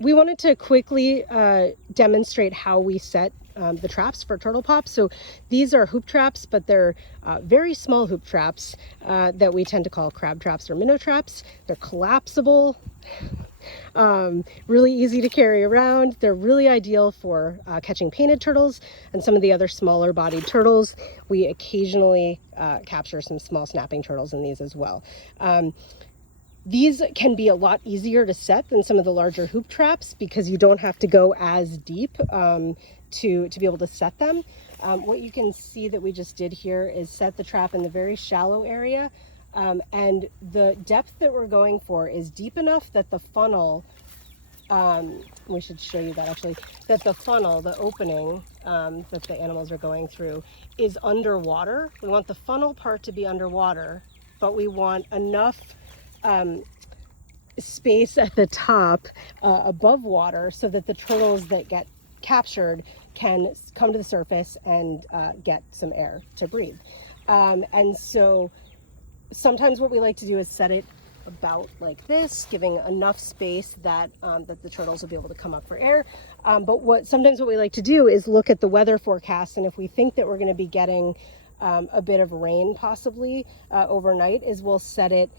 we wanted to quickly demonstrate how we set the traps for TurtlePop. So these are hoop traps, but they're very small hoop traps that we tend to call crab traps or minnow traps. They're collapsible, really easy to carry around. They're really ideal for catching painted turtles and some of the other smaller bodied turtles. We occasionally capture some small snapping turtles in these as well. These can be a lot easier to set than some of the larger hoop traps because you don't have to go as deep to be able to set them. What you can see that we just did here is set the trap in the very shallow area. And the depth that we're going for is deep enough that the funnel, we should show you that actually, that the funnel, the opening that the animals are going through is underwater. We want the funnel part to be underwater, but we want enough space at the top above water so that the turtles that get captured can come to the surface and get some air to breathe. And so sometimes what we like to do is set it about like this, giving enough space that that the turtles will be able to come up for air. But sometimes what we like to do is look at the weather forecast, and if we think that we're going to be getting a bit of rain possibly overnight, is we'll set it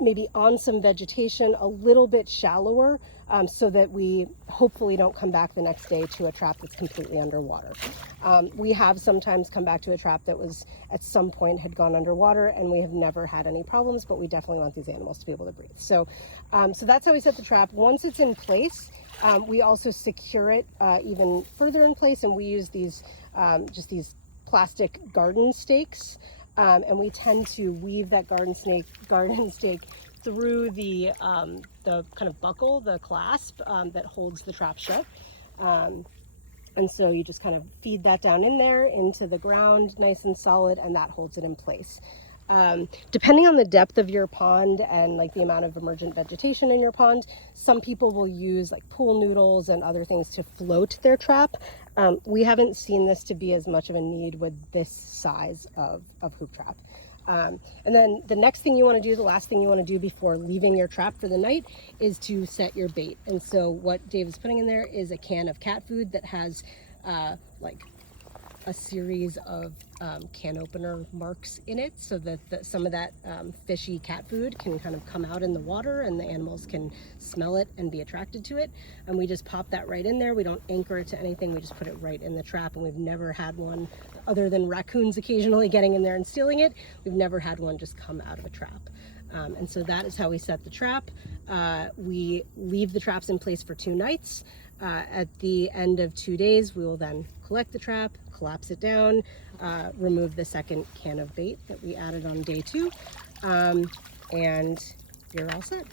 maybe on some vegetation a little bit shallower, so that we hopefully don't come back the next day to a trap that's completely underwater. We have sometimes come back to a trap that was at some point had gone underwater, and we have never had any problems, but we definitely want these animals to be able to breathe. So that's how we set the trap. Once it's in place, we also secure it even further in place, and we use these just these plastic garden stakes. And we tend to weave that garden stake through the kind of buckle, the clasp that holds the trap shut. And so you just kind of feed that down in there into the ground, nice and solid, and that holds it in place. Depending on the depth of your pond and like the amount of emergent vegetation in your pond, some people will use like pool noodles and other things to float their trap. We haven't seen this to be as much of a need with this size of hoop trap. And then the next thing you want to do, the last thing you want to do before leaving your trap for the night, is to set your bait. And so what Dave is putting in there is a can of cat food that has like a series of can opener marks in it, so that some of that fishy cat food can kind of come out in the water and the animals can smell it and be attracted to it. And we just pop that right in there. We don't anchor it to anything. We just put it right in the trap, and we've never had one, other than raccoons occasionally getting in there and stealing it, we've never had one just come out of a trap. And so that is how we set the trap. We leave the traps in place for 2 nights. At the end of 2 days, we will then collect the trap, collapse it down, remove the second can of bait that we added on day 2, and you're all set.